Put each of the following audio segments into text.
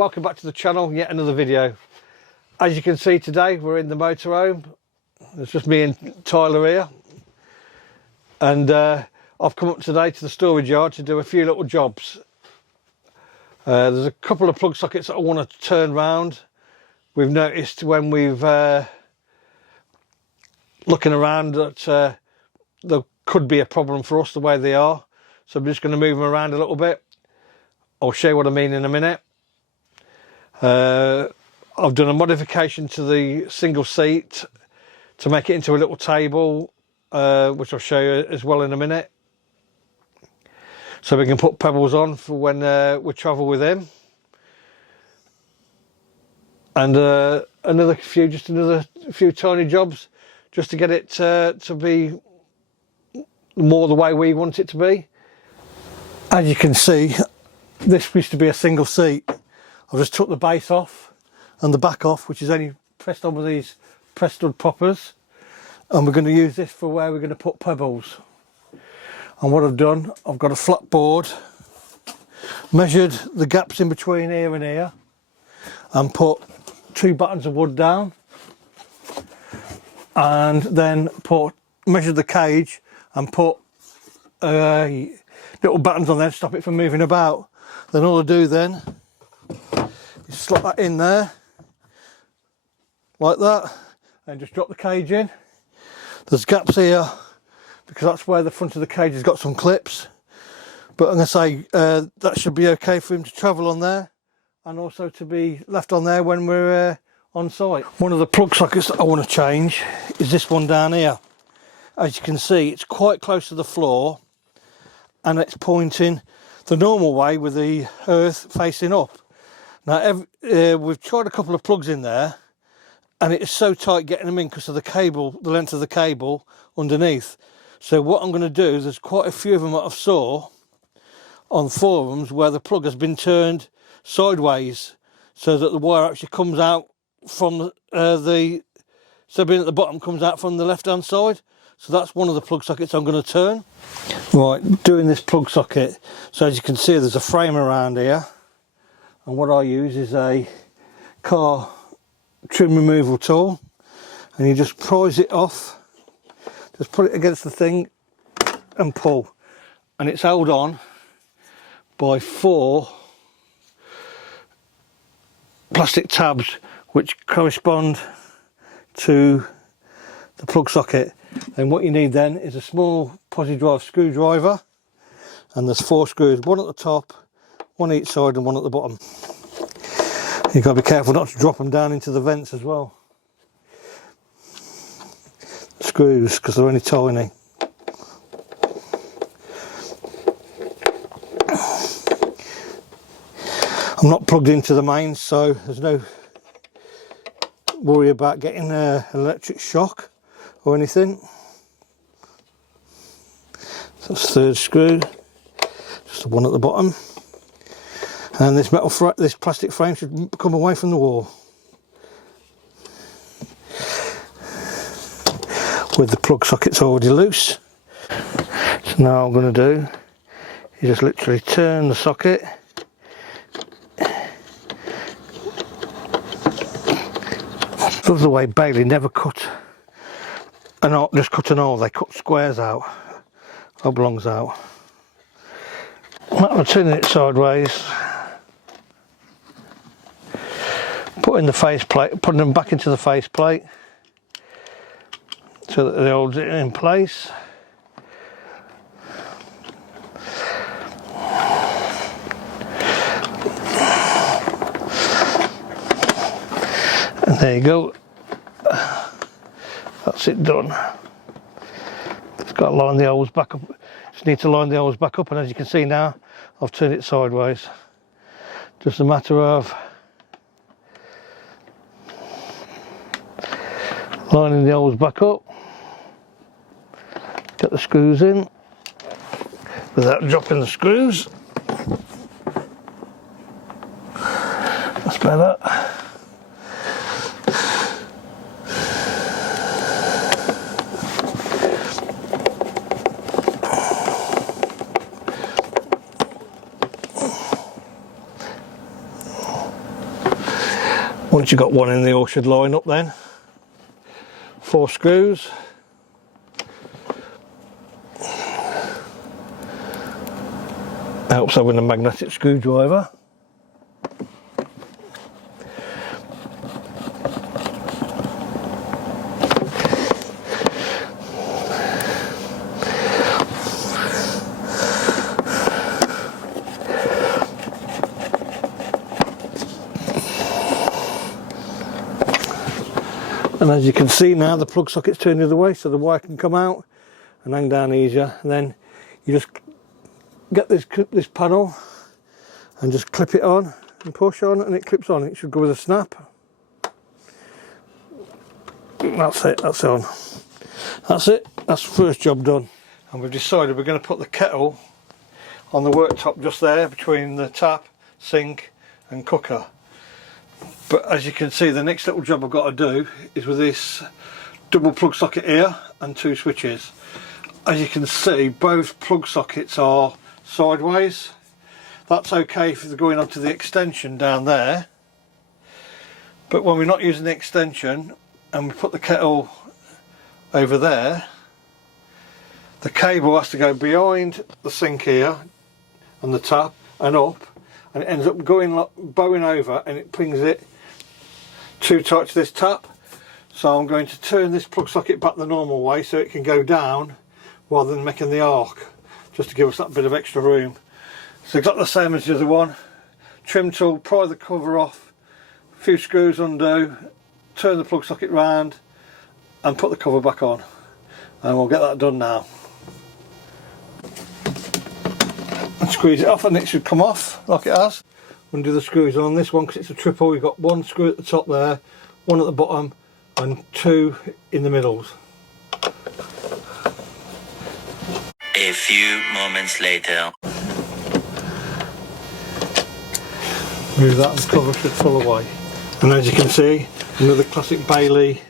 welcome back to the channel, yet another video. As you can see today, we're in the motorhome. It's just me and Tyler here. And I've come up today to the storage yard to do a few little jobs. There's a couple of plug sockets that I want to turn round. We've noticed when we've looking around that there could be a problem for us the way they are. So I'm just going to move them around a little bit. I'll show you what I mean in a minute. I've done a modification to the single seat to make it into a little table, which I'll show you as well in a minute. So we can put Pebbles on for when we travel with him. And another few tiny jobs just to get it to be more the way we want it to be. As you can see, this used to be a single seat. I've just took the base off and the back off, which is only pressed on with these press stud poppers, and we're going to use this for where we're going to put Pebbles. And what I've done, I've got a flat board, measured the gaps in between here and here, and put 2 battens of wood down, and then measured the cage and put little buttons on there to stop it from moving about. Then all I do then is slot that in there like that and just drop the cage in. There's gaps here because that's where the front of the cage has got some clips, but I'm going to say that should be okay for him to travel on there and also to be left on there when we're on site. One of the plug sockets that I want to change is this one down here. As you can see, it's quite close to the floor and it's pointing the normal way with the earth facing up. Now we've tried a couple of plugs in there and it is so tight getting them in because of the cable, the length of the cable underneath. So what I'm going to do is there's quite a few of them that I've saw on forums where the plug has been turned sideways so that the wire actually comes out from so being at the bottom comes out from the left hand side. So that's one of the plug sockets I'm going to turn. Right, doing this plug socket. So as you can see, there's a frame around here, and what I use is a car trim removal tool, and you just prise it off, just put it against the thing and pull, and it's held on by 4 plastic tabs which correspond to the plug socket. And what you need then is a small posi drive screwdriver, and there's 4 screws, one at the top, one each side and one at the bottom. You've got to be careful not to drop them down into the vents as well. Screws, because they're only tiny. I'm not plugged into the mains, so there's no worry about getting an electric shock or anything. So that's 3rd screw, just the one at the bottom, and this this plastic frame should come away from the wall with the plug sockets already loose. So now what I'm going to do is just literally turn the socket, the way Bailey never cut an hole, just cut an hole, they cut squares out, oblongs out. I'm turning it sideways, putting the face plate, putting them back into the face plate so that they hold it in place. And there you go. That's it done. Just got to line the holes back up. Just need to line the holes back up, and as you can see now, I've turned it sideways. Just a matter of lining the holes back up. Get the screws in without dropping the screws. That's better. Once you've got one in, they all should line up then. 4 screws. Helps having a magnetic screwdriver. And as you can see now, the plug socket's turned the other way, so the wire can come out and hang down easier. And then you just get this panel and just clip it on and push on, and it clips on. It should go with a snap. That's it, that's on. That's it, that's the first job done. And we've decided we're going to put the kettle on the worktop just there between the tap, sink and cooker. But as you can see, the next little job I've got to do is with this double plug socket here and 2 switches. As you can see, both plug sockets are sideways. That's okay if they're going onto the extension down there. But when we're not using the extension and we put the kettle over there, the cable has to go behind the sink here and the tap and up, and it ends up going bowing over, and it pings it too tight to this tap. So I'm going to turn this plug socket back the normal way so it can go down rather than making the arc, just to give us that bit of extra room. So exactly the same as the other one. Trim tool, pry the cover off, a few screws undo, turn the plug socket round and put the cover back on, and we'll get that done now. And squeeze it off and it should come off like it has. Undo the screws on this one because it's a triple. You've got 1 screw at the top there, 1 at the bottom and 2 in the middles. A few moments later. Move that and the cover should fall away. And as you can see, another classic Bailey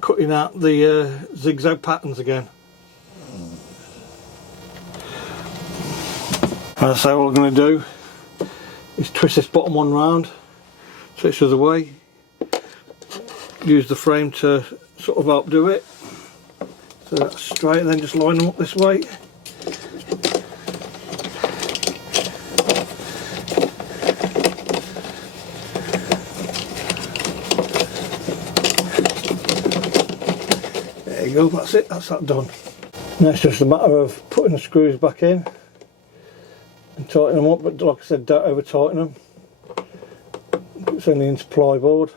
cutting out the zigzag patterns again. And so all I'm going to do is twist this bottom one round so it's the other way. Use the frame to sort of help do it. So that's straight, and then just line them up this way. There you go, that's it, that's that done. Now it's just a matter of putting the screws back in and tighten them up, but like I said, don't over tighten them. It's only into plyboard.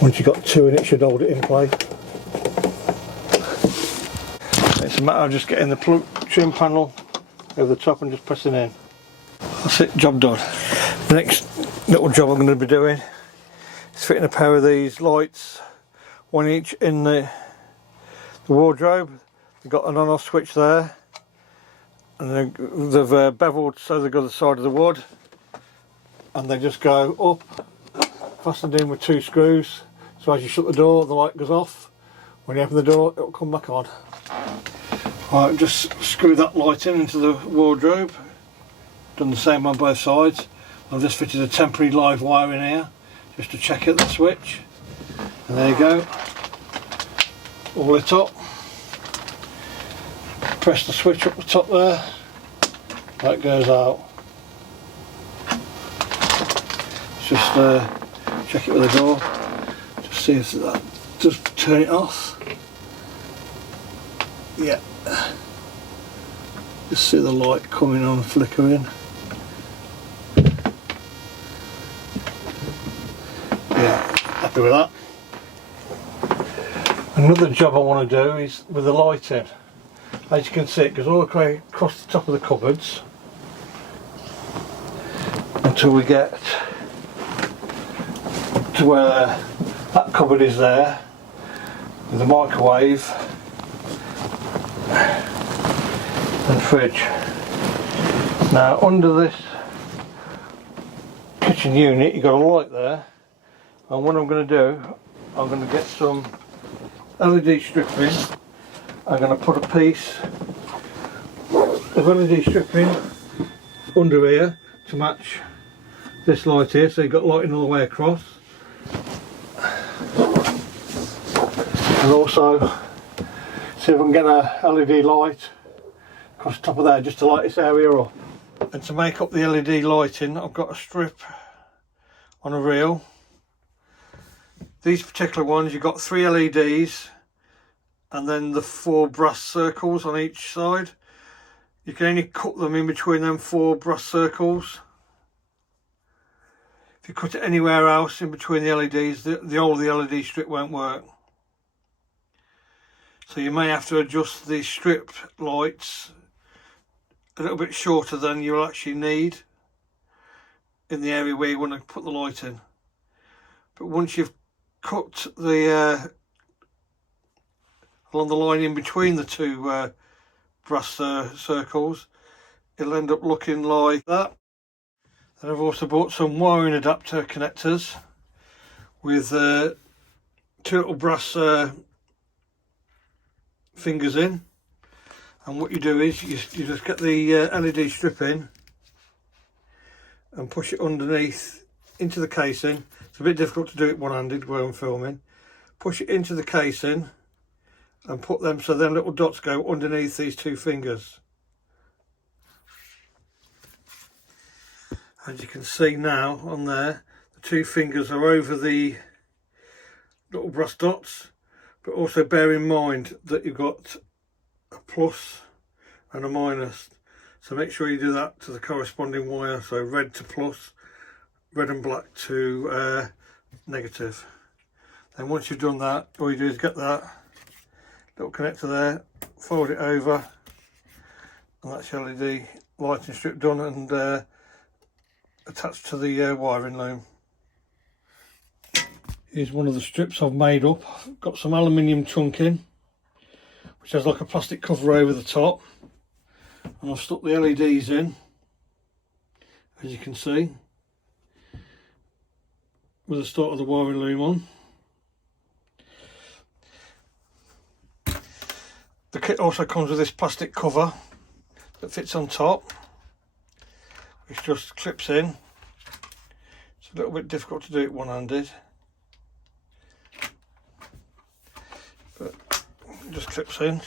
Once you've got 2 in, it should hold it in place. It's a matter of just getting the plug trim panel over the top and just pressing in. That's it, job done. The next little job I'm going to be doing is fitting a pair of these lights, 1 each in the wardrobe. They've got an on-off switch there, and they've beveled so they go to the side of the wood, and they just go up, fastened in with 2 screws. So as you shut the door, the light goes off. When you open the door, it'll come back on. Right, just screw that light into the wardrobe. Done the same on both sides. I've just fitted a temporary live wire in here just to check it, the switch. And there you go, all lit up. Press the switch up the top there, that goes out. Just check it with the door, just see if that does turn it off. Yeah, just see the light coming on, flickering. Yeah, happy with that. Another job I want to do is with the lighting. As you can see, it goes all the way across the top of the cupboards until we get to where that cupboard is there with the microwave and fridge. Now under this kitchen unit you've got a light there, and what I'm going to do I'm going to get some LED stripping. I'm going to put a piece of LED stripping under here to match this light here, so you've got lighting all the way across. And also see if I can get a LED light across the top of there just to light this area up. And to make up the LED lighting, I've got a strip on a reel. These particular ones, you've got 3 LEDs and then the 4 brass circles on each side. You can only cut them in between them 4 brass circles. If you cut it anywhere else in between the LEDs, the whole of the LED strip won't work. So you may have to adjust the strip lights a little bit shorter than you'll actually need in the area where you want to put the light in. But once you've cut the along the line in between the 2 brass circles, it'll end up looking like that. And I've also bought some wiring adapter connectors with 2 little brass fingers in. And what you do is you just get the LED strip in and push it underneath into the casing. It's a bit difficult to do it one-handed where I'm filming. Push it into the casing and put them so them little dots go underneath these 2 fingers. As you can see now on there, the 2 fingers are over the little brass dots, but also bear in mind that you've got a plus and a minus, so make sure you do that to the corresponding wire. So red to plus, red and black to negative. Then once you've done that, all you do is get that little connector there, fold it over, and that's your LED lighting strip done and attached to the wiring loom. Here's one of the strips I've made up. I've got some aluminium chunking which has like a plastic cover over the top, and I've stuck the LEDs in, as you can see, with the start of the wiring loom on. The kit also comes with this plastic cover that fits on top, which just clips in. It's a little bit difficult to do it one-handed, but it just clips in.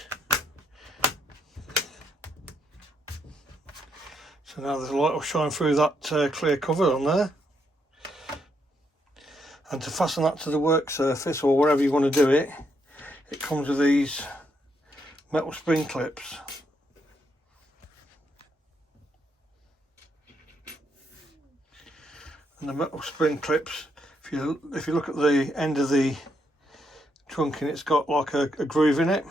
So now the light will shine through that clear cover on there. And to fasten that to the work surface or wherever you want to do it, it comes with these metal spring clips. And the metal spring clips, if you look at the end of the trunking, it's got like a groove in it.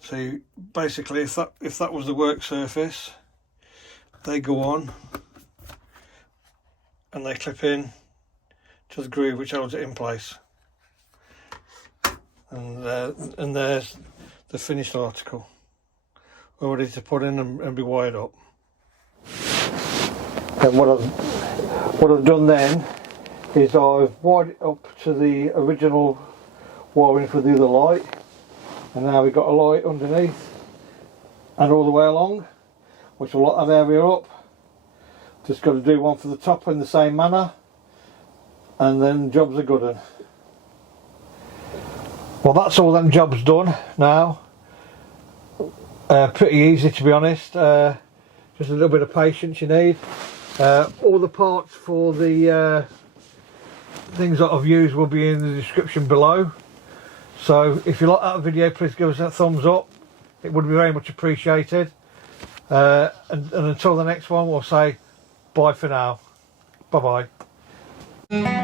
So basically, if that was the work surface, they go on and they clip in to the groove which holds it in place. And there's the finished article, all ready to put in and be wired up. And what I've done then is I've wired it up to the original wiring for the other light, and now we've got a light underneath and all the way along, which will light that area up. Just got to do one for the top in the same manner, and then jobs are good. Well, that's all them jobs done now. Pretty easy, to be honest. Just a little bit of patience you need. All the parts for the things that I've used will be in the description below. So if you like that video, please give us a thumbs up. It would be very much appreciated. And until the next one, we'll say bye for now. Bye bye.